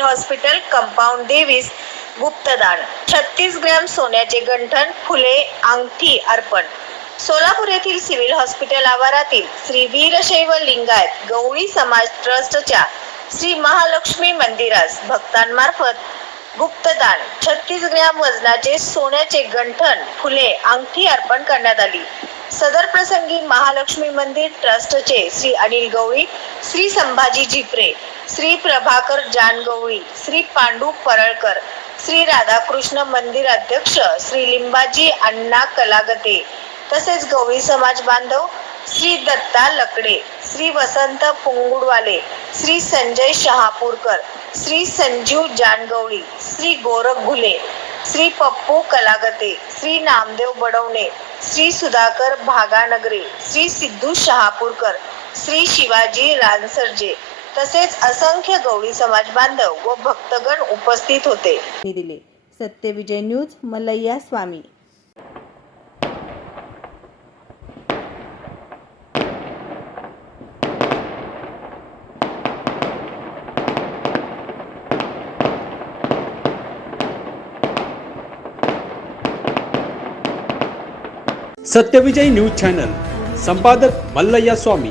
Hospital compound देवीस गुप्तदान. छत्तीस ग्रॅम सोन्याचे गंठन फुले अंगठी अर्पण. सोलापूर येथील सिव्हिल हॉस्पिटल आवारातील श्री वीरशैव लिंगायत गवळी समाज ट्रस्टच्या श्री महालक्ष्मी मंदिरास भक्तांमार्फत गुप्तदान. छत्तीस ग्रॅम वजनाचे सोन्याचे गंठन फुले अंगठी अर्पण करण्यात आली. सदर प्रसंगी महालक्ष्मी मंदिर ट्रस्टचे श्री अनिल गवळी श्री संभाजी जिपरे श्री प्रभाकर जानगवळी श्री पांडू परळकर श्री राधाकृष्ण मंदिर अध्यक्ष श्री लिंबाजी अण्णा कलागते तसेच गवळी समाज बांधव श्री दत्ता लकडे श्री वसंत पुंगुडवाले श्री संजय शहापूरकर श्री संजीव जानगवळी श्री गोरख घुले श्री पप्पू कलागते श्री नामदेव बडवणे श्री सुधाकर भागानगरे श्री सिद्धू शहापूरकर श्री शिवाजी रानसर्जे तसेच असंख्य गवळी समाज बांधव व भक्तगण उपस्थित होते. दिले. Satyavijay news Malaiya Swami. Satyavijay news channel संपादक मल्लय्या स्वामी.